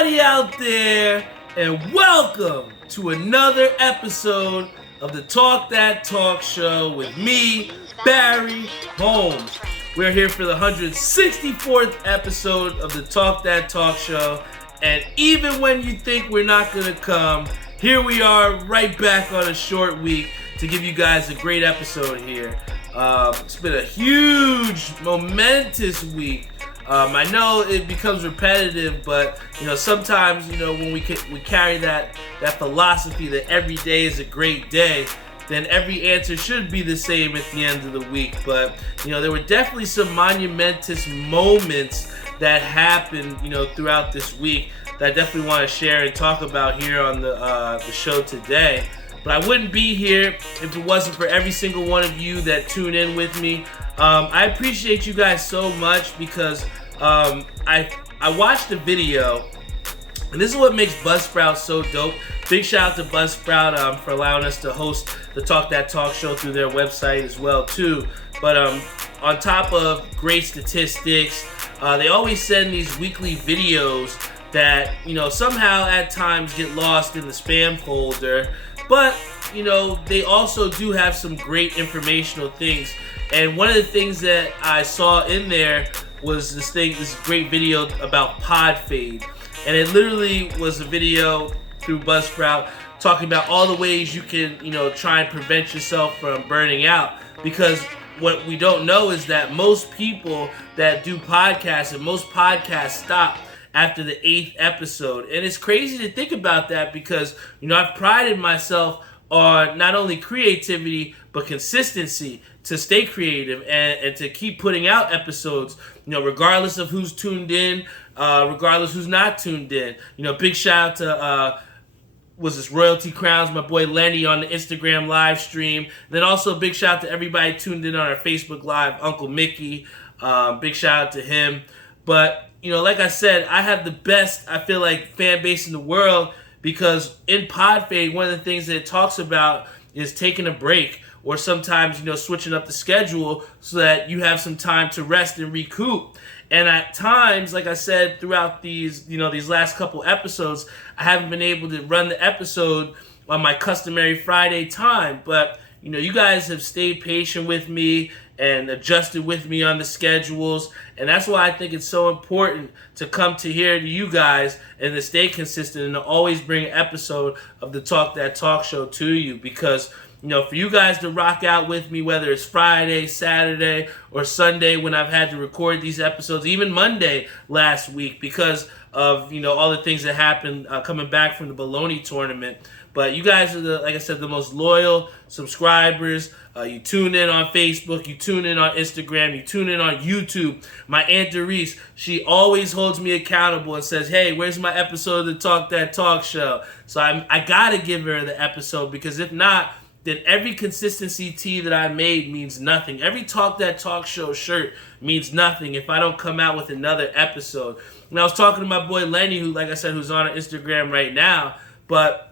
everybody out there, and welcome to another episode of the Talk That Talk Show with me, Barry Holmes. We're here for the 164th episode of the Talk That Talk Show, and even when you think we're not going to come, here we are right back on a short week to give you guys a great episode here. It's been a huge, momentous week. I know it becomes repetitive, but sometimes when we carry that philosophy that every day is a great day, then every answer should be the same at the end of the week. But there were definitely some monumentous moments that happened throughout this week that I definitely want to share and talk about here on the show today. But I wouldn't be here if it wasn't for every single one of you that tune in with me. I appreciate you guys so much because I watched the video, and this is what makes Buzzsprout so dope. Big shout out to Buzzsprout for allowing us to host the Talk That Talk Show through their website as well too. But on top of great statistics, they always send these weekly videos that somehow at times get lost in the spam folder. But they also do have some great informational things. And one of the things that I saw in there was this great video about pod fade. And it literally was a video through Buzzsprout talking about all the ways you can, try and prevent yourself from burning out. Because what we don't know is that most people that do podcasts, and most podcasts stop after the 8th episode. And it's crazy to think about that because, I've prided myself on not only creativity, but consistency to stay creative and to keep putting out episodes, regardless of who's tuned in, regardless who's not tuned in. Big shout out to, Royalty Crowns, my boy Lenny on the Instagram live stream. Then also big shout out to everybody tuned in on our Facebook Live, Uncle Mickey. Big shout out to him. But, like I said, I have the best, I feel like, fan base in the world because in pod fade, one of the things that it talks about is taking a break or sometimes, switching up the schedule so that you have some time to rest and recoup. And at times, like I said, throughout these last couple episodes, I haven't been able to run the episode on my customary Friday time. But, you guys have stayed patient with me and adjusted with me on the schedules. And that's why I think it's so important to come to here to you guys and to stay consistent and to always bring an episode of the Talk That Talk Show to you. Because, for you guys to rock out with me, whether it's Friday, Saturday, or Sunday when I've had to record these episodes, even Monday last week because of, all the things that happened coming back from the Bologna tournament. But you guys are, like I said, the most loyal subscribers. You tune in on Facebook, you tune in on Instagram, you tune in on YouTube. My Aunt Doris, she always holds me accountable and says, hey, where's my episode of the Talk That Talk Show? So I got to give her the episode because if not, then every consistency tee that I made means nothing. Every Talk That Talk Show shirt means nothing if I don't come out with another episode. And I was talking to my boy Lenny, who, like I said, who's on Instagram right now, but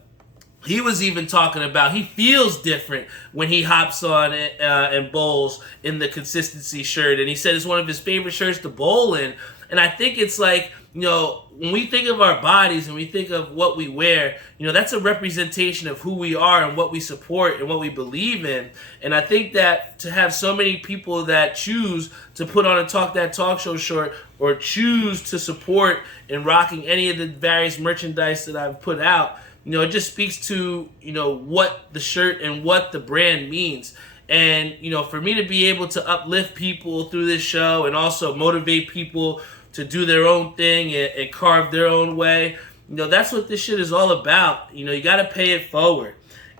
he was even talking about he feels different when he hops on and bowls in the consistency shirt. And he said it's one of his favorite shirts to bowl in. And I think it's like, when we think of our bodies and we think of what we wear, that's a representation of who we are and what we support and what we believe in. And I think that to have so many people that choose to put on a Talk That Talk Show shirt or choose to support in rocking any of the various merchandise that I've put out, it just speaks to, what the shirt and what the brand means. And, for me to be able to uplift people through this show and also motivate people to do their own thing and carve their own way, that's what this shit is all about. You got to pay it forward.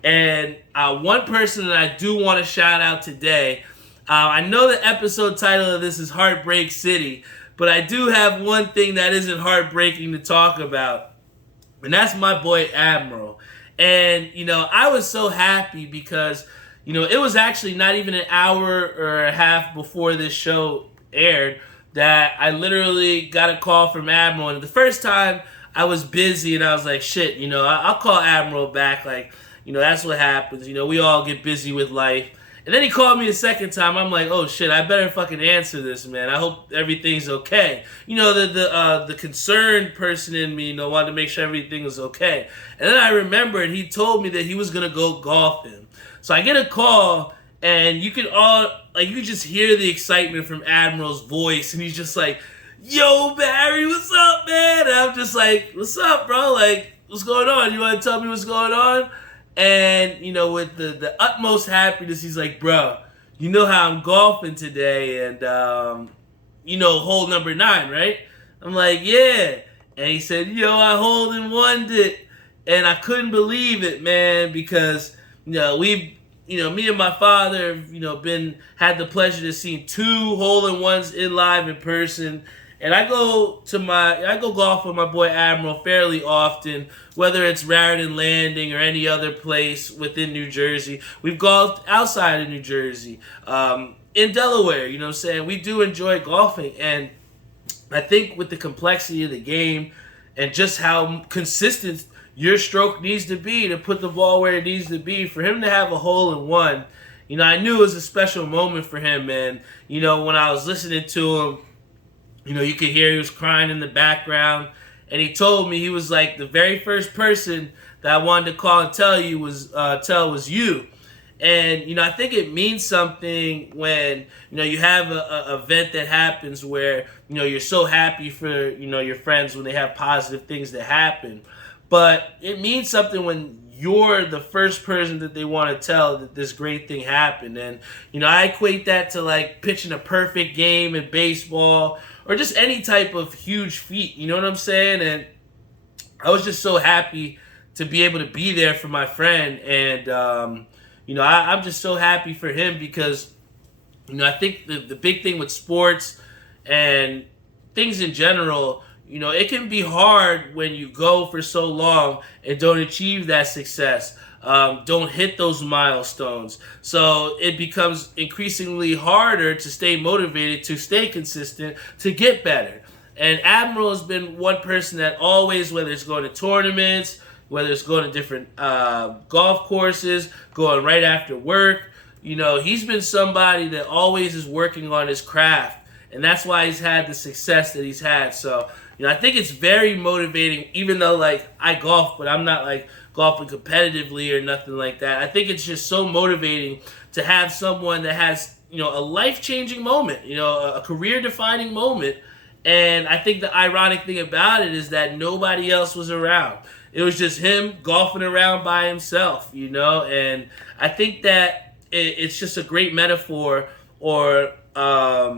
And one person that I do want to shout out today, I know the episode title of this is Heartbreak City, but I do have one thing that isn't heartbreaking to talk about. And that's my boy Admiral. And, I was so happy because, it was actually not even an hour or a half before this show aired that I literally got a call from Admiral. And the first time I was busy and I was like, shit, I'll call Admiral back. Like, that's what happens. We all get busy with life. And then he called me a second time. I'm like, oh shit, I better fucking answer this, man. I hope everything's okay. The concerned person in me, wanted to make sure everything was okay. And then I remembered he told me that he was gonna go golfing. So I get a call, and you could just hear the excitement from Admiral's voice, and he's just like, yo, Barry, what's up, man? And I'm just like, what's up, bro? Like, what's going on? You want to tell me what's going on? And, with the utmost happiness, he's like, bro, you know how I'm golfing today, and, hole number 9, right? I'm like, yeah. And he said, yo, I holed and won it. And I couldn't believe it, man, because, me and my father have, had the pleasure to see 2 hole-in-ones live in person. And I go golf with my boy Admiral fairly often, whether it's Raritan Landing or any other place within New Jersey. We've golfed outside of New Jersey, in Delaware, you know what I'm saying? We do enjoy golfing, and I think with the complexity of the game and just how consistent your stroke needs to be to put the ball where it needs to be, for him to have a hole-in-one, I knew it was a special moment for him, man. When I was listening to him, you could hear he was crying in the background. And he told me he was like, the very first person that I wanted to call and tell was you. And, I think it means something when, you have a event that happens where, you're so happy for, your friends when they have positive things that happen. But it means something when you're the first person that they want to tell that this great thing happened. And, I equate that to like pitching a perfect game in baseball or just any type of huge feat, you know what I'm saying? And I was just so happy to be able to be there for my friend. And, I'm just so happy for him because, I think the big thing with sports and things in general, it can be hard when you go for so long and don't achieve that success, don't hit those milestones. So it becomes increasingly harder to stay motivated, to stay consistent, to get better. And Admiral has been one person that always, whether it's going to tournaments, whether it's going to different golf courses, going right after work, he's been somebody that always is working on his craft. And that's why he's had the success that he's had. So, I think it's very motivating, even though, like, I golf, but I'm not, like, golfing competitively or nothing like that. I think it's just so motivating to have someone that has, a life-changing moment, a career-defining moment. And I think the ironic thing about it is that nobody else was around. It was just him golfing around by himself, And I think that it's just a great metaphor or a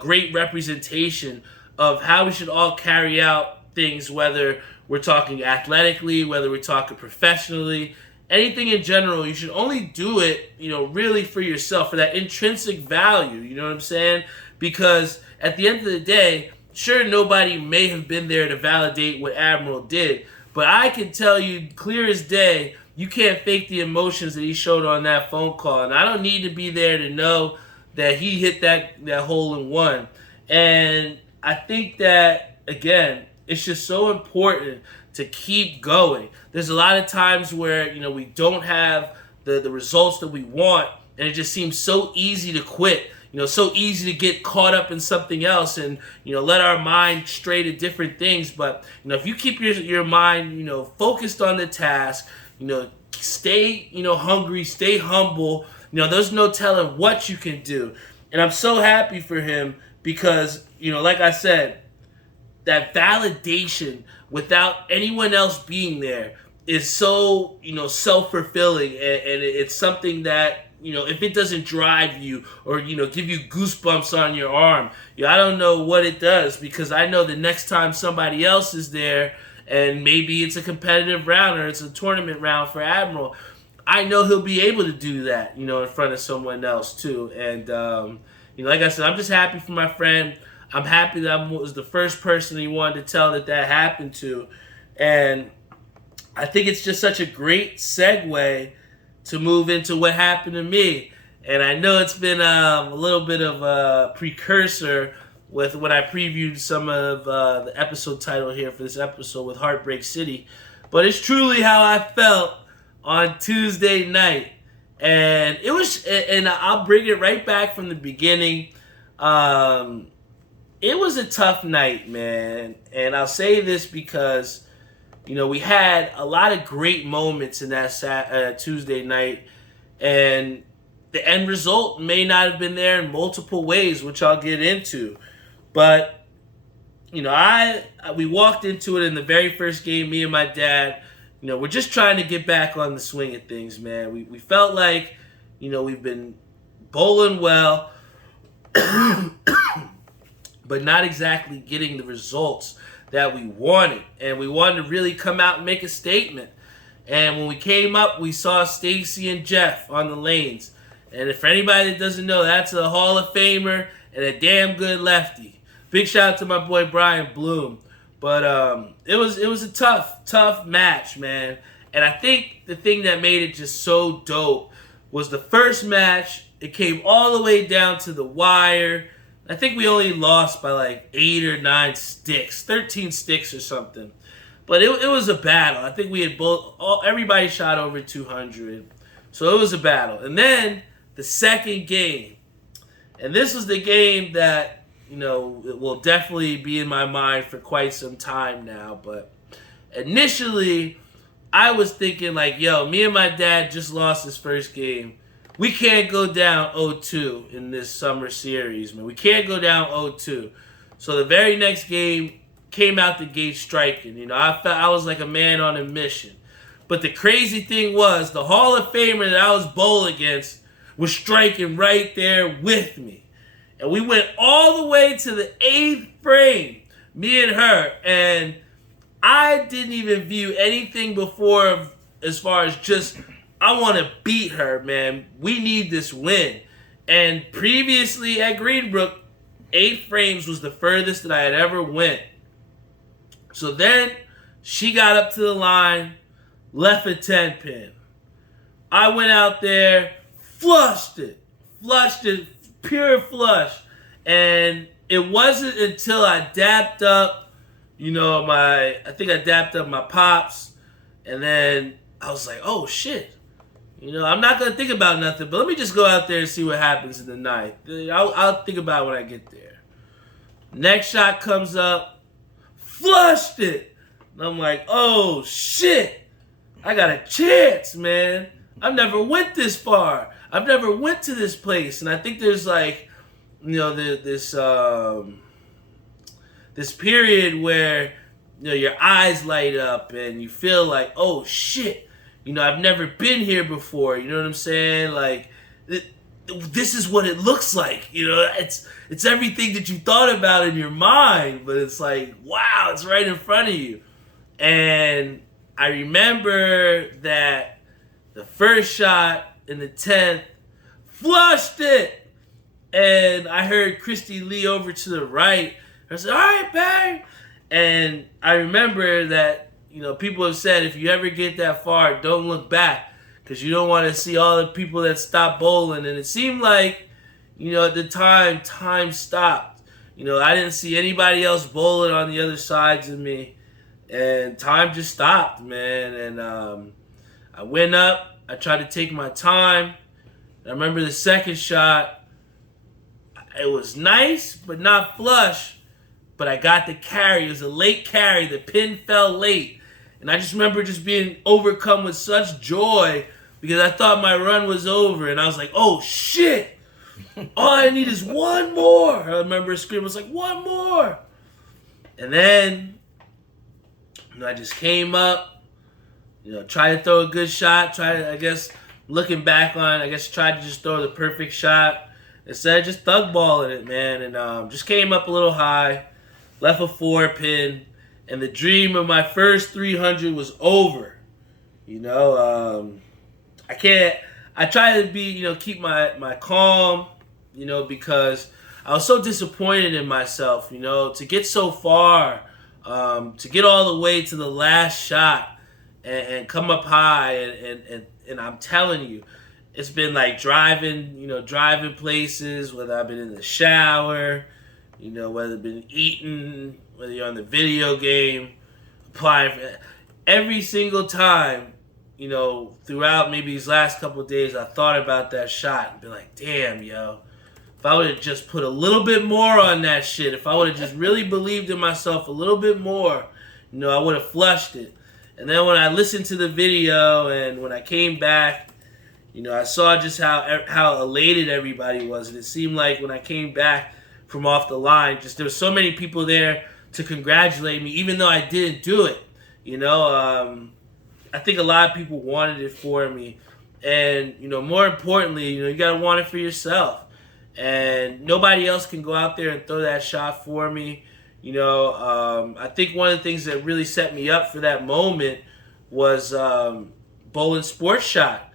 great representation of how we should all carry out things, whether we're talking athletically, whether we're talking professionally, anything in general. You should only do it, really for yourself, for that intrinsic value, you know what I'm saying? Because at the end of the day, sure, nobody may have been there to validate what Admiral did, but I can tell you clear as day, you can't fake the emotions that he showed on that phone call. And I don't need to be there to know that he hit that hole-in-one. And I think that, again, it's just so important to keep going. There's a lot of times where, we don't have the results that we want, and it just seems so easy to quit. So easy to get caught up in something else and, let our mind stray to different things. But, if you keep your mind, focused on the task, stay, hungry, stay humble, there's no telling what you can do. And I'm so happy for him because, like I said, that validation without anyone else being there is so, self-fulfilling. And it's something that, if it doesn't drive you or, give you goosebumps on your arm, I don't know what it does, because I know the next time somebody else is there and maybe it's a competitive round or it's a tournament round for Admiral, I know he'll be able to do that, in front of someone else too. And, like I said, I'm just happy for my friend. I'm happy that I was the first person he wanted to tell that happened to. And I think it's just such a great segue to move into what happened to me. And I know it's been a little bit of a precursor with when I previewed some of the episode title here for this episode with Heartbreak City. But it's truly how I felt on Tuesday night. And it was, and I'll bring it right back from the beginning. It was a tough night, man. And I'll say this because, we had a lot of great moments in that Tuesday night. And the end result may not have been there in multiple ways, which I'll get into. But, we walked into it in the very first game, me and my dad. We're just trying to get back on the swing of things, man. We felt like, we've been bowling well, but not exactly getting the results that we wanted. And we wanted to really come out and make a statement. And when we came up, we saw Stacy and Jeff on the lanes. And if for anybody that doesn't know, that's a Hall of Famer and a damn good lefty. Big shout out to my boy Brian Bloom. But it was a tough match, man. And I think the thing that made it just so dope was the first match. It came all the way down to the wire. I think we only lost by like 8 or 9 sticks, 13 sticks or something. But it was a battle. I think we had everybody shot over 200. So it was a battle. And then the second game. And this was the game that, it will definitely be in my mind for quite some time now. But initially, I was thinking like, me and my dad just lost this first game. We can't go down 0-2 in this summer series, man. We can't go down 0-2. So the very next game came out the gate striking. I felt I was like a man on a mission. But the crazy thing was, the Hall of Famer that I was bowling against was striking right there with me. And we went all the way to the 8th frame, me and her. And I didn't even view anything before as far as just, I want to beat her, man. We need this win. And previously at Greenbrook, 8 frames was the furthest that I had ever went. So then she got up to the line, left a 10 pin. I went out there, flushed it, pure flush. And it wasn't until I dapped up, I think I dapped up my pops. And then I was like, oh shit. I'm not going to think about nothing, but let me just go out there and see what happens in the night. I'll think about it when I get there. Next shot comes up, flushed it. And I'm like, oh shit. I got a chance, man. I've never went this far. I've never went to this place. And I think there's like, this period where, your eyes light up and you feel like, oh shit. I've never been here before. You know what I'm saying? Like, this is what it looks like. It's everything that you thought about in your mind, but it's like, wow, it's right in front of you. And I remember that the first shot in the 10th, flushed it. And I heard Christy Lee over to the right. I said, all right, bang. And I remember that, people have said, if you ever get that far, don't look back. Because you don't want to see all the people that stopped bowling. And it seemed like, at the time stopped. I didn't see anybody else bowling on the other sides of me. And time just stopped, man. And I went up. I tried to take my time. I remember the second shot. It was nice, but not flush. But I got the carry. It was a late carry. The pin fell late. And I just remember just being overcome with such joy because I thought my run was over. And I was like, oh, shit. All I need is one more. I remember screaming. I was like, one more. And then I just came up, tried to throw a good shot. Looking back on it, tried to just throw the perfect shot. Instead of just thug balling it, man. And just came up a little high. Left a 4 pin. And the dream of my first 300 was over. I try to be, keep my calm, because I was so disappointed in myself, to get so far, to get all the way to the last shot and come up high. And I'm telling you, it's been like driving places, whether I've been in the shower, whether I've been eating, whether you're on the video game, applying for every single time, throughout maybe these last couple of days, I thought about that shot and be like, damn, yo. If I would have just put a little bit more on that shit, if I would have just really believed in myself a little bit more, I would have flushed it. And then when I listened to the video and when I came back, I saw just how elated everybody was. And it seemed like when I came back from off the line, just there were so many people there to congratulate me, even though I didn't do it. I think a lot of people wanted it for me. And, more importantly, you got to want it for yourself. And nobody else can go out there and throw that shot for me. I think one of the things that really set me up for that moment was bowling sports shot.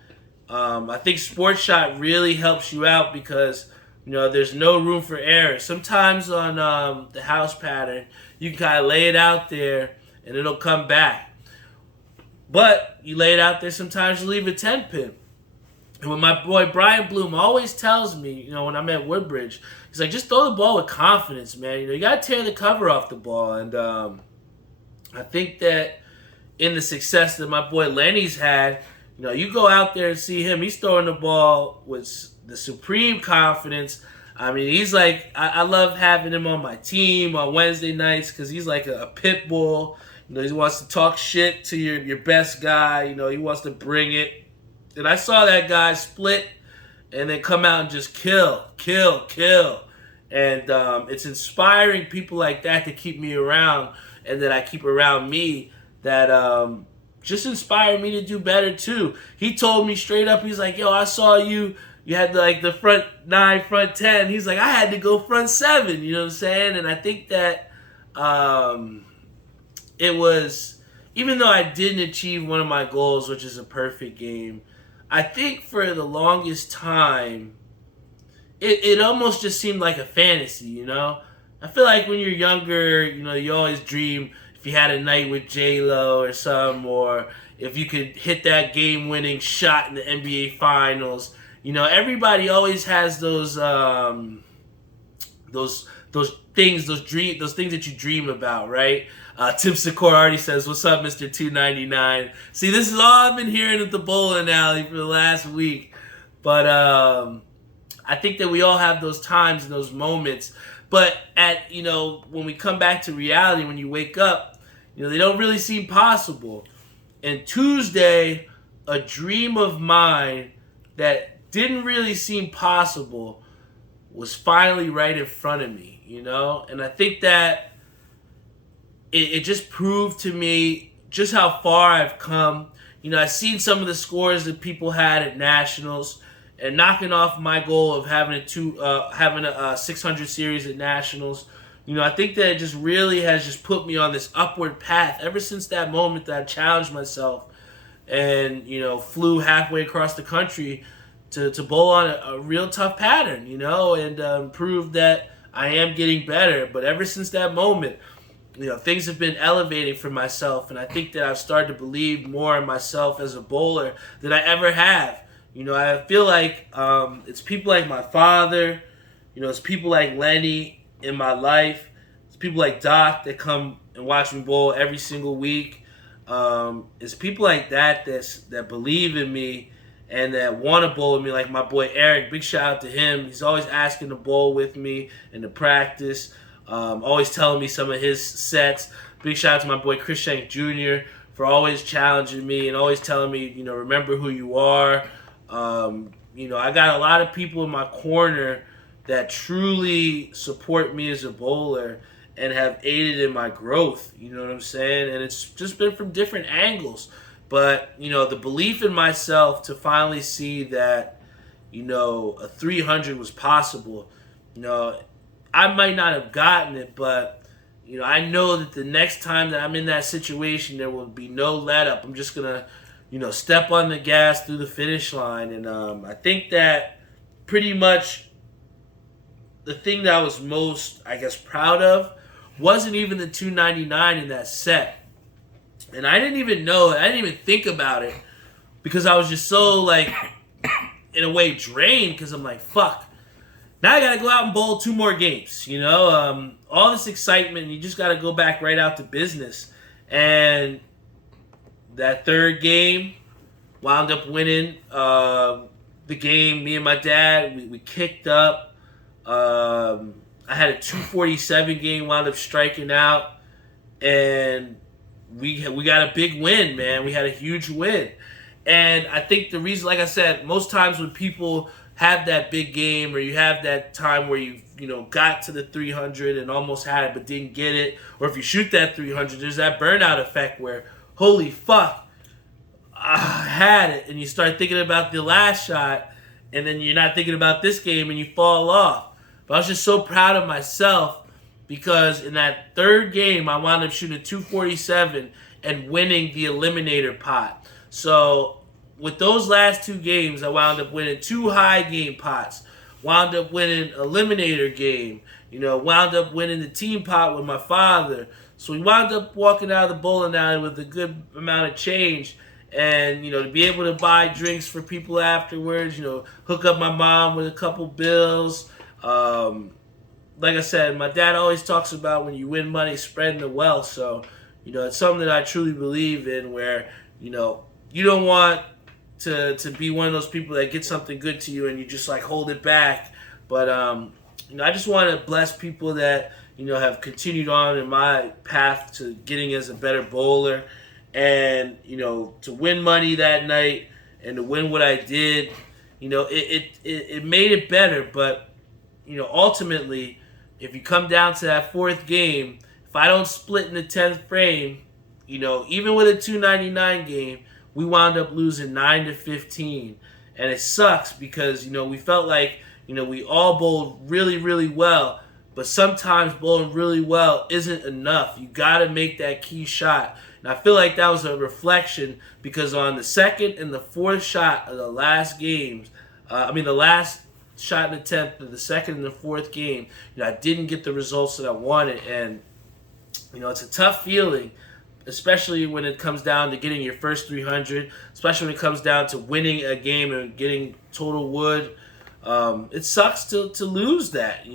I think sports shot really helps you out because, there's no room for error. Sometimes on the house pattern, you can kind of lay it out there and it'll come back. But you lay it out there, sometimes you leave a 10 pin. And when my boy Brian Bloom always tells me, when I'm at Woodbridge, he's like, just throw the ball with confidence, man. You got to tear the cover off the ball. And I think that in the success that my boy Lenny's had, you go out there and see him. He's throwing the ball with the supreme confidence. I mean, he's like, I love having him on my team on Wednesday nights because he's like a pit bull. He wants to talk shit to your best guy. He wants to bring it. And I saw that guy split and then come out and just kill. And it's inspiring people like that to keep me around and that I keep around me that just inspired me to do better too. He told me straight up, he's like, yo, I saw you had like the front 9, front 10. He's like, I had to go front 7, you know what I'm saying? And I think that it was, even though I didn't achieve one of my goals, which is a perfect game, I think for the longest time, it almost just seemed like a fantasy, I feel like when you're younger, you always dream if you had a night with J-Lo or something, or if you could hit that game-winning shot in the NBA Finals. Everybody always has those things that you dream about, right? Tim Secor already says, what's up, Mr. 299? See, this is all I've been hearing at the bowling alley for the last week. But I think that we all have those times and those moments. But when we come back to reality, when you wake up, they don't really seem possible. And Tuesday, a dream of mine that didn't really seem possible was finally right in front of me, And I think that it just proved to me just how far I've come. I've seen some of the scores that people had at Nationals and knocking off my goal of having a 600 series at Nationals. I think that it just really has just put me on this upward path ever since that moment that I challenged myself and, flew halfway across the country to bowl on a real tough pattern, and prove that I am getting better. But ever since that moment, things have been elevating for myself, and I think that I've started to believe more in myself as a bowler than I ever have. I feel like it's people like my father, it's people like Lenny in my life, it's people like Doc that come and watch me bowl every single week. It's people like that that believe in me and that want to bowl with me, like my boy Eric. Big shout out to him. He's always asking to bowl with me and to practice. Always telling me some of his sets. Big shout out to my boy Chris Shank Jr. for always challenging me and always telling me, remember who you are. I got a lot of people in my corner that truly support me as a bowler and have aided in my growth. You know what I'm saying? And it's just been from different angles. But, the belief in myself to finally see that, a 300 was possible, I might not have gotten it, but, I know that the next time that I'm in that situation, there will be no let up. I'm just going to, step on the gas through the finish line. And I think that pretty much the thing that I was most, proud of wasn't even the 299 in that set. And I didn't even know it. I didn't even think about it because I was just so, in a way, drained because I'm like, fuck. Now I got to go out and bowl 2 more games, all this excitement, you just got to go back right out to business. And that third game, wound up winning the game. Me and my dad, we kicked up. I had a 247 game, wound up striking out, and we got a big win, man. We had a huge win. And I think the reason, like I said, most times when people have that big game or you have that time where you got to the 300 and almost had it but didn't get it, or if you shoot that 300, there's that burnout effect where, holy fuck, I had it, and you start thinking about the last shot, and then you're not thinking about this game and you fall off. But I was just so proud of myself because in that third game, I wound up shooting 247 and winning the eliminator pot. So with those last two games, I wound up winning 2 high game pots, wound up winning eliminator game, wound up winning the team pot with my father. So we wound up walking out of the bowling alley with a good amount of change. And, to be able to buy drinks for people afterwards, hook up my mom with a couple bills. Like I said, my dad always talks about when you win money, spreading the wealth. So, it's something that I truly believe in where, you don't want to be one of those people that get something good to you and you just like hold it back. But, I just want to bless people that, have continued on in my path to getting as a better bowler. And, to win money that night and to win what I did, it made it better. But, ultimately, if you come down to that fourth game, if I don't split in the 10th frame, even with a 299 game, we wound up losing 9-15. And it sucks because, we felt like, we all bowled really, really well. But sometimes bowling really well isn't enough. You got to make that key shot. And I feel like that was a reflection because on the second and the fourth shot of the last games, the last shot in the 10th of the second and the fourth game, I didn't get the results that I wanted. And, it's a tough feeling, especially when it comes down to getting your first 300, especially when it comes down to winning a game and getting total wood. It sucks to lose that,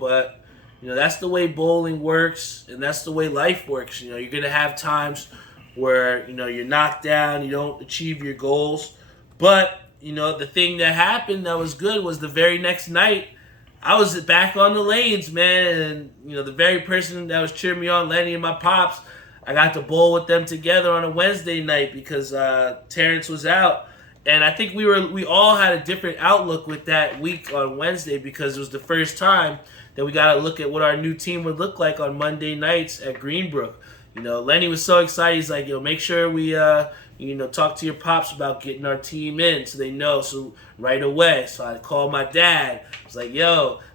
but that's the way bowling works, and that's the way life works. You're going to have times where, you're knocked down, you don't achieve your goals. But, the thing that happened that was good was the very next night, I was back on the lanes, man. And, the very person that was cheering me on, Lenny and my pops, I got to bowl with them together on a Wednesday night because Terrence was out. And I think we all had a different outlook with that week on Wednesday because it was the first time that we got to look at what our new team would look like on Monday nights at Greenbrook. Lenny was so excited. He's like, make sure we, talk to your pops about getting our team in so they know. So right away. So I called my dad. I was like,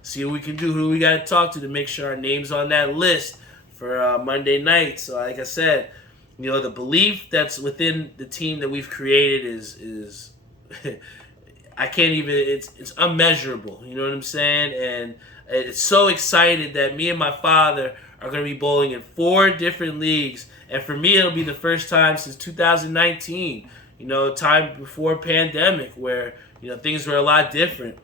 see what we can do. Who we got to talk to make sure our name's on that list for Monday night. So like I said, the belief that's within the team that we've created is I can't even, it's unmeasurable. You know what I'm saying? And it's so excited that me and my father are going to be bowling in 4 different leagues. And for me, it'll be the first time since 2019, time before pandemic where, things were a lot different.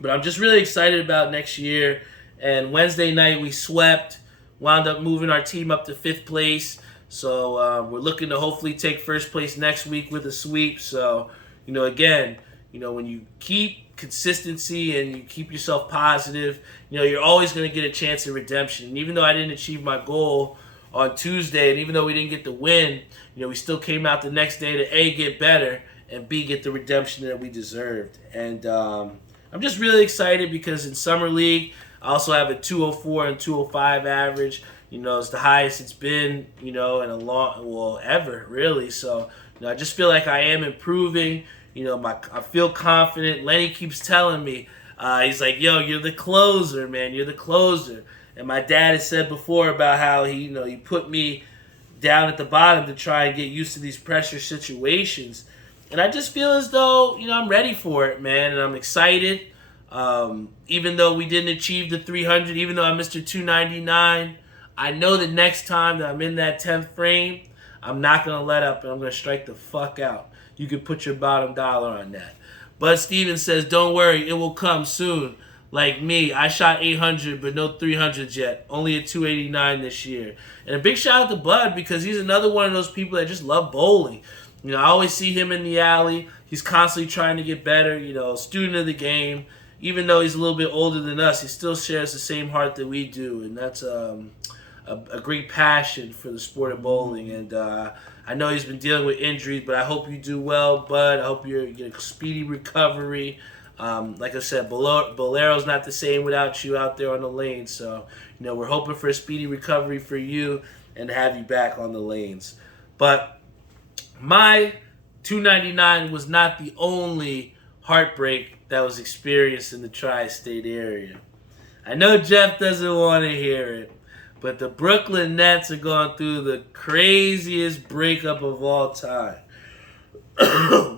But I'm just really excited about next year. And Wednesday night we swept, wound up moving our team up to 5th place. So we're looking to hopefully take first place next week with a sweep. So, again, when you keep consistency and you keep yourself positive, you're always going to get a chance at redemption. And even though I didn't achieve my goal on Tuesday, and even though we didn't get the win, we still came out the next day to A, get better, and B, get the redemption that we deserved. And I'm just really excited because in Summer League, I also have a 204 and 205 average. It's the highest it's been, in ever, really. So, I just feel like I am improving. I feel confident. Lenny keeps telling me, he's like, you're the closer, man. You're the closer. And my dad has said before about how he put me down at the bottom to try and get used to these pressure situations. And I just feel as though, I'm ready for it, man. And I'm excited. Even though we didn't achieve the 300, even though I missed the 299, I know that next time that I'm in that 10th frame, I'm not going to let up and I'm going to strike the fuck out. You can put your bottom dollar on that. Bud Stevens says, don't worry, it will come soon. Like me, I shot 800 but no 300s yet. Only a 289 this year. And a big shout out to Bud because he's another one of those people that just love bowling. I always see him in the alley. He's constantly trying to get better, student of the game. Even though he's a little bit older than us, he still shares the same heart that we do. And that's a great passion for the sport of bowling. And I know he's been dealing with injuries, but I hope you do well, bud. I hope you get a speedy recovery. Like I said, Bolero's not the same without you out there on the lane. So, we're hoping for a speedy recovery for you and to have you back on the lanes. But my 299 was not the only heartbreak that was experienced in the tri-state area. I know Jeff doesn't want to hear it, but the Brooklyn Nets are going through the craziest breakup of all time.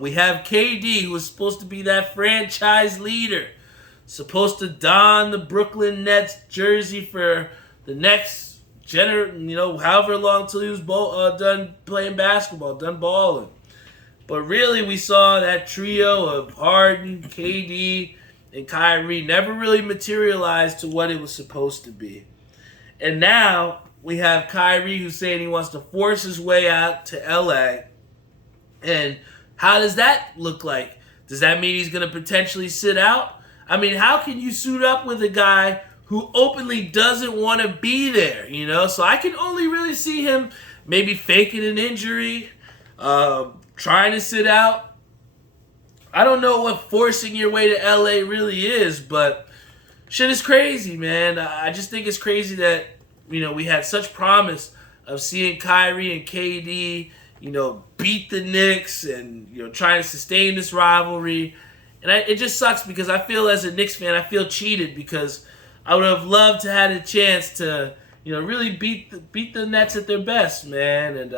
We have KD, who was supposed to be that franchise leader, supposed to don the Brooklyn Nets jersey for the next however long till he was done playing basketball, done balling. But really, we saw that trio of Harden, KD, and Kyrie never really materialized to what it was supposed to be. And now we have Kyrie, who's saying he wants to force his way out to LA. And how does that look like? Does that mean he's going to potentially sit out? I mean, how can you suit up with a guy who openly doesn't want to be there, So I can only really see him maybe faking an injury, trying to sit out. I don't know what forcing your way to LA really is, but shit is crazy, man. I just think it's crazy that, we had such promise of seeing Kyrie and KD, beat the Knicks and, trying to sustain this rivalry. And it just sucks because I feel as a Knicks fan, I feel cheated because I would have loved to have a chance to, really beat the Nets at their best, man. And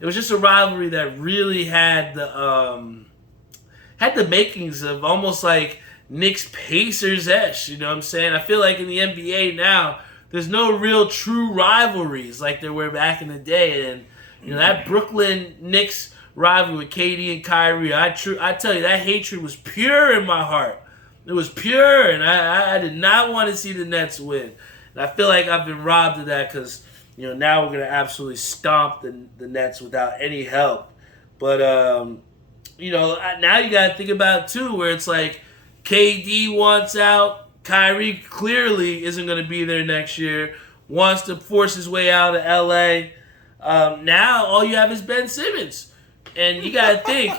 it was just a rivalry that really had the makings of almost like Knicks Pacers-ish. You know what I'm saying? I feel like in the NBA now, there's no real true rivalries like there were back in the day. And that Brooklyn Knicks rivalry with KD and Kyrie, I tell you, that hatred was pure in my heart. It was pure, and I did not want to see the Nets win. And I feel like I've been robbed of that because, now we're going to absolutely stomp the Nets without any help. But, now you got to think about it, too, where it's like KD wants out. Kyrie clearly isn't going to be there next year. Wants to force his way out of L.A. Now all you have is Ben Simmons. And you got to think,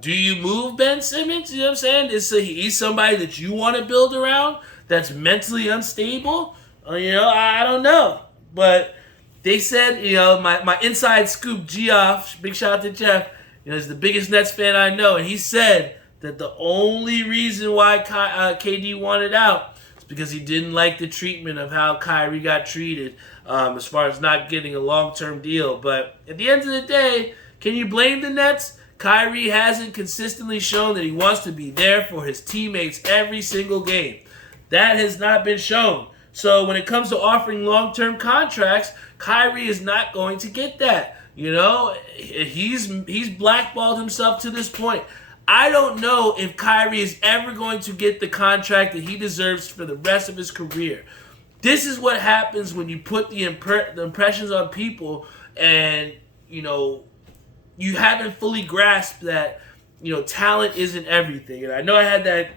do you move Ben Simmons? You know what I'm saying? He's somebody that you want to build around that's mentally unstable? I don't know. But they said, my inside scoop, Geoff, big shout out to Jeff, he's the biggest Nets fan I know. And he said that the only reason why KD wanted out is because he didn't like the treatment of how Kyrie got treated as far as not getting a long-term deal. But at the end of the day, can you blame the Nets? Kyrie hasn't consistently shown that he wants to be there for his teammates every single game. That has not been shown. So when it comes to offering long-term contracts, Kyrie is not going to get that. He's blackballed himself to this point. I don't know if Kyrie is ever going to get the contract that he deserves for the rest of his career. This is what happens when you put the impressions on people and, you haven't fully grasped that, talent isn't everything. And I know I had that,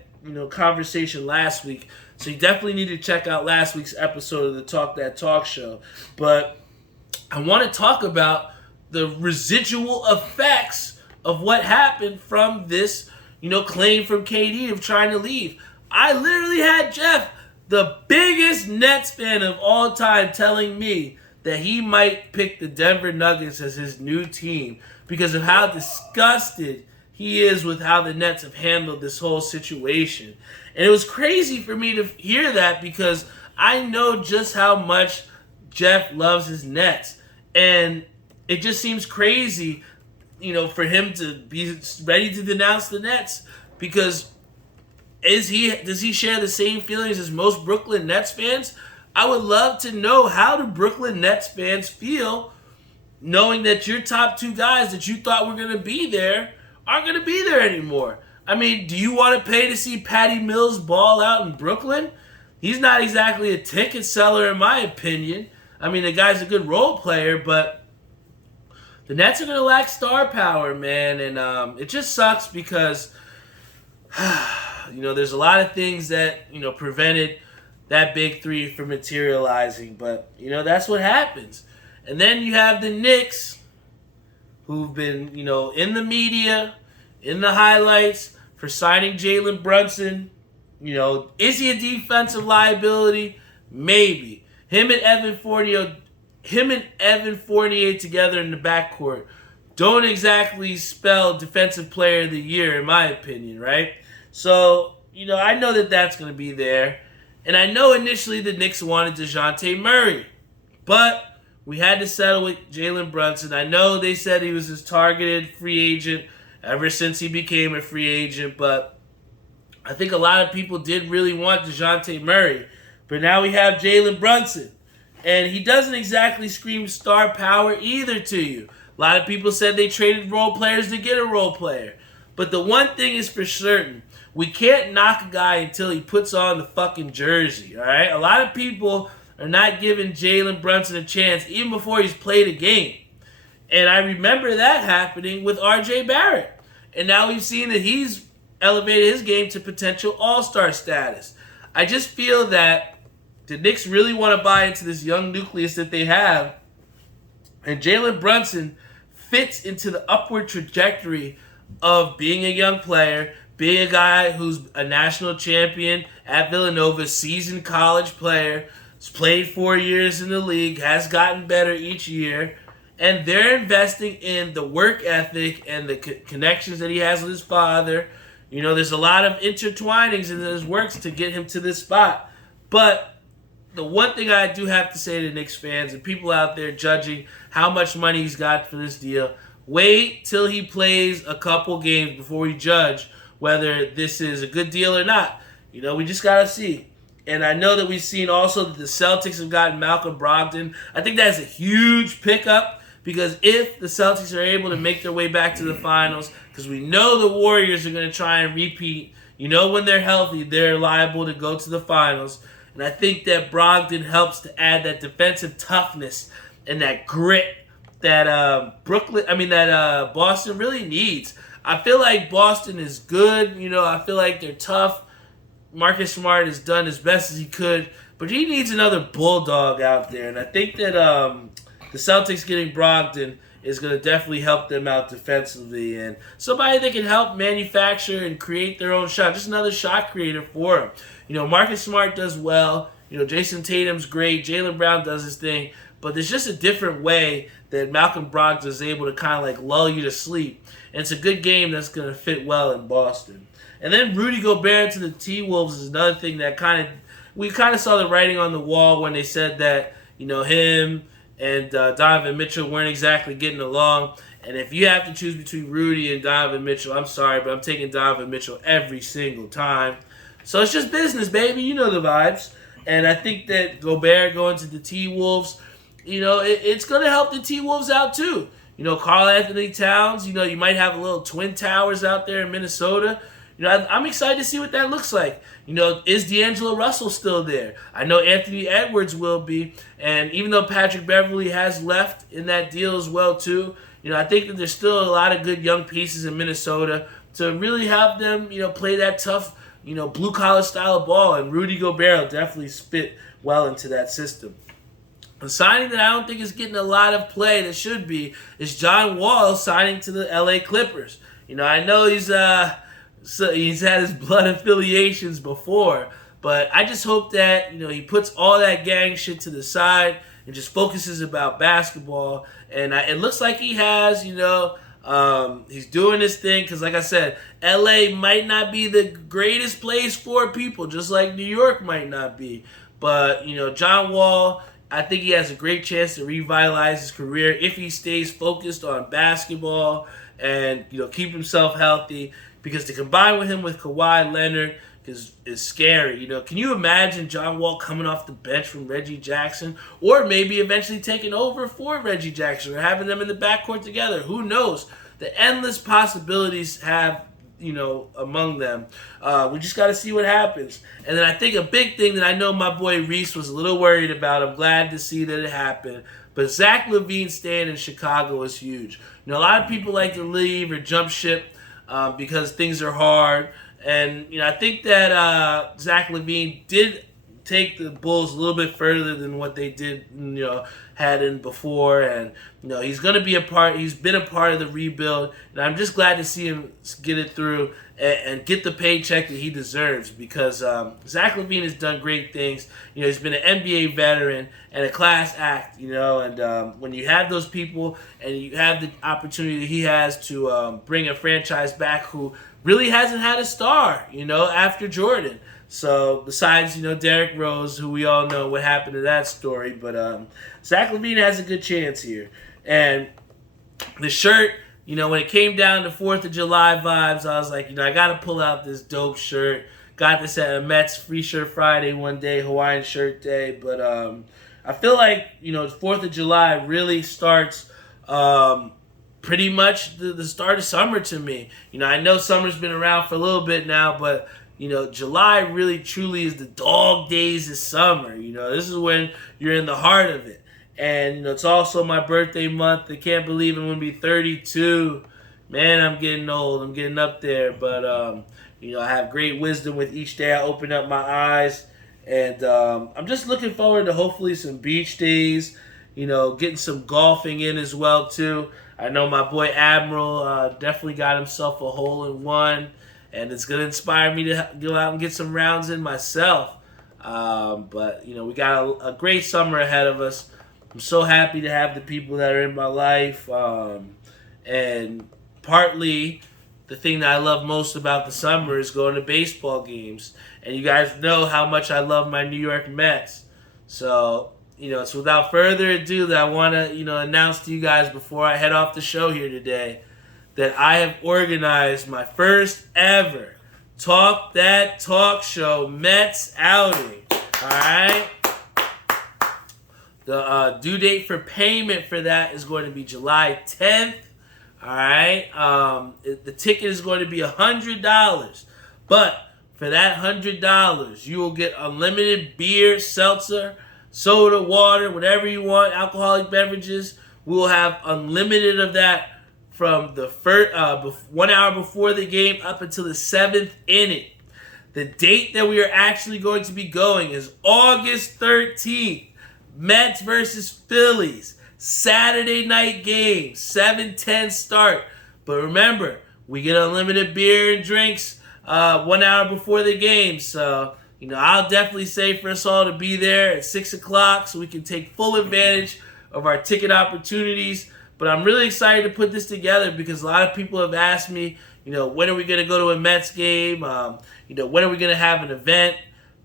conversation last week. So you definitely need to check out last week's episode of the Talk That Talk show. But I want to talk about the residual effects of what happened from this, claim from KD of trying to leave. I literally had Jeff, the biggest Nets fan of all time, telling me that he might pick the Denver Nuggets as his new team because of how disgusted he is with how the Nets have handled this whole situation. And it was crazy for me to hear that because I know just how much Jeff loves his Nets. And it just seems crazy, for him to be ready to denounce the Nets because does he share the same feelings as most Brooklyn Nets fans? I would love to know how do Brooklyn Nets fans feel knowing that your top two guys that you thought were going to be there aren't going to be there anymore. I mean, do you want to pay to see Patty Mills ball out in Brooklyn? He's not exactly a ticket seller in my opinion. I mean, the guy's a good role player, but the Nets are going to lack star power, man. And it just sucks because, there's a lot of things that, prevented that big three from materializing. But, that's what happens. And then you have the Knicks, who've been, in the media, in the highlights for signing Jalen Brunson. Is he a defensive liability? Maybe. Him and Evan Fournier together in the backcourt don't exactly spell Defensive Player of the Year, in my opinion, right? So, I know that that's going to be there. And I know initially the Knicks wanted DeJounte Murray. But we had to settle with Jalen Brunson. I know they said he was his targeted free agent ever since he became a free agent. But I think a lot of people did really want DeJounte Murray. But now we have Jalen Brunson. And he doesn't exactly scream star power either to you. A lot of people said they traded role players to get a role player. But the one thing is for certain, we can't knock a guy until he puts on the fucking jersey, all right? A lot of people are not giving Jalen Brunson a chance even before he's played a game. And I remember that happening with R.J. Barrett. And now we've seen that he's elevated his game to potential all-star status. I just feel that the Knicks really want to buy into this young nucleus that they have. And Jalen Brunson fits into the upward trajectory of being a young player, being a guy who's a national champion at Villanova, seasoned college player, has played 4 years in the league, has gotten better each year. And they're investing in the work ethic and the connections that he has with his father. There's a lot of intertwinings in his works to get him to this spot. But the one thing I do have to say to Knicks fans and people out there judging how much money he's got for this deal, wait till he plays a couple games before we judge whether this is a good deal or not. We just got to see. And I know that we've seen also that the Celtics have gotten Malcolm Brogdon. I think that's a huge pickup because if the Celtics are able to make their way back to the finals, because we know the Warriors are going to try and repeat, when they're healthy, they're liable to go to the finals. And I think that Brogdon helps to add that defensive toughness and that grit that Boston really needs. I feel like Boston is good. I feel like they're tough. Marcus Smart has done as best as he could, but he needs another bulldog out there. And I think that the Celtics getting Brogdon is going to definitely help them out defensively. And somebody that can help manufacture and create their own shot. Just another shot creator for them. Marcus Smart does well. Jason Tatum's great. Jaylen Brown does his thing. But there's just a different way that Malcolm Brogdon is able to kind of like lull you to sleep. And it's a good game that's going to fit well in Boston. And then Rudy Gobert to the T-Wolves is another thing that we kind of saw the writing on the wall when they said that, him and Donovan Mitchell weren't exactly getting along. And if you have to choose between Rudy and Donovan Mitchell, I'm sorry, but I'm taking Donovan Mitchell every single time. So it's just business, baby. You know the vibes. And I think that Gobert going to the T-Wolves, it's going to help the T-Wolves out too. Karl Anthony Towns, you might have a little Twin Towers out there in Minnesota. I'm excited to see what that looks like. Is D'Angelo Russell still there? I know Anthony Edwards will be. And even though Patrick Beverley has left in that deal as well too, I think that there's still a lot of good young pieces in Minnesota to really have them, play that tough, blue-collar style of ball. And Rudy Gobert will definitely fit well into that system. A signing that I don't think is getting a lot of play that should be is John Wall signing to the LA Clippers. I know he's had his blood affiliations before, but I just hope that, he puts all that gang shit to the side and just focuses about basketball. And it looks like he has, he's doing this thing because, like I said, LA might not be the greatest place for people, just like New York might not be. But, John Wall, I think he has a great chance to revitalize his career if he stays focused on basketball and, keep himself healthy. Because to combine with him with Kawhi Leonard is scary. Can you imagine John Wall coming off the bench from Reggie Jackson? Or maybe eventually taking over for Reggie Jackson or having them in the backcourt together. Who knows? The endless possibilities have, among them. We just got to see what happens. And then I think a big thing that I know my boy Reese was a little worried about. I'm glad to see that it happened. But Zach LaVine staying in Chicago is huge. A lot of people like to leave or jump ship because things are hard. And, I think that Zach LaVine did take the Bulls a little bit further than what they did, had in before. And, he's going to be he's been a part of the rebuild. And I'm just glad to see him get it through and get the paycheck that he deserves, because Zach LaVine has done great things. He's been an NBA veteran and a class act, and when you have those people and you have the opportunity he has to bring a franchise back who really hasn't had a star, after Jordan. So besides, Derrick Rose, who we all know what happened to that story, but Zach LaVine has a good chance here. And the shirt, when it came down to 4th of July vibes, I was like, I got to pull out this dope shirt. Got this at a Mets Free Shirt Friday one day, Hawaiian Shirt Day. But I feel like, 4th of July really starts pretty much the start of summer to me. I know summer's been around for a little bit now, but July really truly is the dog days of summer. This is when you're in the heart of it. And, it's also my birthday month. I can't believe I'm going to be 32. Man, I'm getting old. I'm getting up there. But, I have great wisdom with each day I open up my eyes. And I'm just looking forward to hopefully some beach days, getting some golfing in as well, too. I know my boy Admiral definitely got himself a hole-in-one. And it's going to inspire me to go out and get some rounds in myself. But, we got a great summer ahead of us. I'm so happy to have the people that are in my life. And partly the thing that I love most about the summer is going to baseball games. And you guys know how much I love my New York Mets. So, it's without further ado that I want to, announce to you guys before I head off the show here today that I have organized my first ever Talk That Talk Show Mets outing. All right? The due date for payment for that is going to be July 10th. All right? The ticket is going to be $100. But for that $100, you will get unlimited beer, seltzer, soda, water, whatever you want, alcoholic beverages. We will have unlimited of that from the first 1 hour before the game up until the 7th inning. The date that we are actually going to be going is August 13th. Mets versus Phillies. Saturday night game. 7:10 start. But remember, we get unlimited beer and drinks 1 hour before the game. So, I'll definitely say for us all to be there at 6 o'clock so we can take full advantage of our ticket opportunities. But I'm really excited to put this together because a lot of people have asked me, when are we going to go to a Mets game? When are we going to have an event?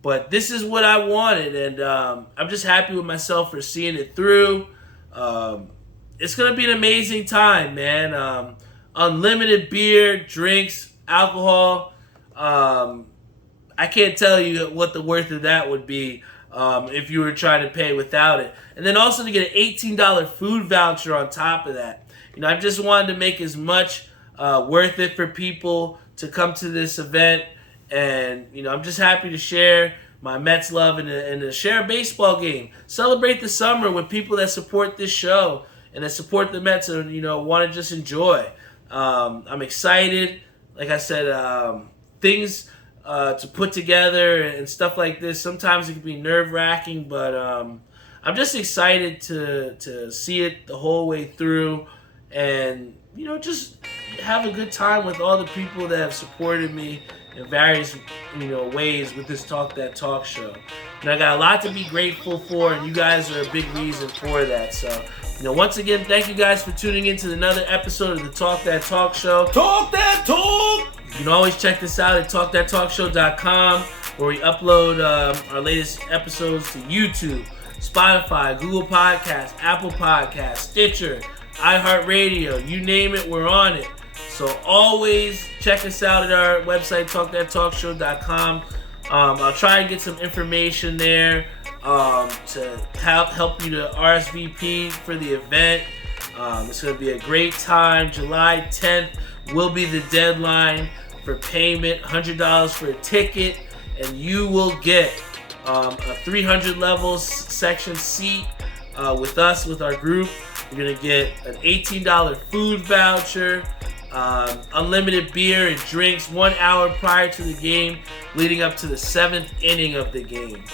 But this is what I wanted, and I'm just happy with myself for seeing it through. It's going to be an amazing time, man. Unlimited beer, drinks, alcohol. I can't tell you what the worth of that would be if you were trying to pay without it. And then also to get an $18 food voucher on top of that. I just wanted to make as much worth it for people to come to this event. And, I'm just happy to share my Mets love and to share a baseball game. Celebrate the summer with people that support this show and that support the Mets and, want to just enjoy. I'm excited. Like I said, things to put together and stuff like this, sometimes it can be nerve-wracking, but I'm just excited to see it the whole way through and, just have a good time with all the people that have supported me in various, ways with this Talk That Talk show. And I got a lot to be grateful for, and you guys are a big reason for that. So, once again, thank you guys for tuning in to another episode of the Talk That Talk show. Talk That Talk! You can always check this out at talkthatalkshow.com, where we upload our latest episodes to YouTube, Spotify, Google Podcasts, Apple Podcasts, Stitcher, iHeartRadio, you name it, we're on it. So always check us out at our website, talkthatalkshow.com. I'll try and get some information there to help you to RSVP for the event. It's going to be a great time. July 10th will be the deadline for payment, $100 for a ticket, and you will get a 300 level section seat with us, with our group. You're going to get an $18 food voucher, unlimited beer and drinks 1 hour prior to the game, leading up to the 7th inning of the game.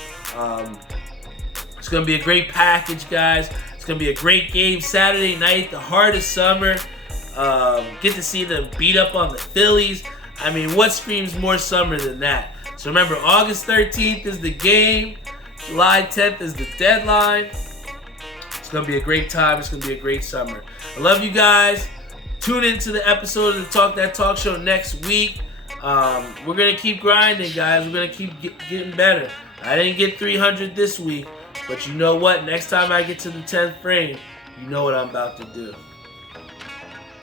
It's going to be a great package, guys. It's going to be a great game Saturday night, the heart of summer. Get to see them beat up on the Phillies. I mean, what screams more summer than that? So remember, August 13th is the game. July 10th is the deadline. It's going to be a great time. It's going to be a great summer. I love you guys. Tune into the episode of the Talk That Talk Show next week. We're going to keep grinding, guys. We're going to keep getting better. I didn't get 300 this week, but you know what? Next time I get to the 10th frame, you know what I'm about to do.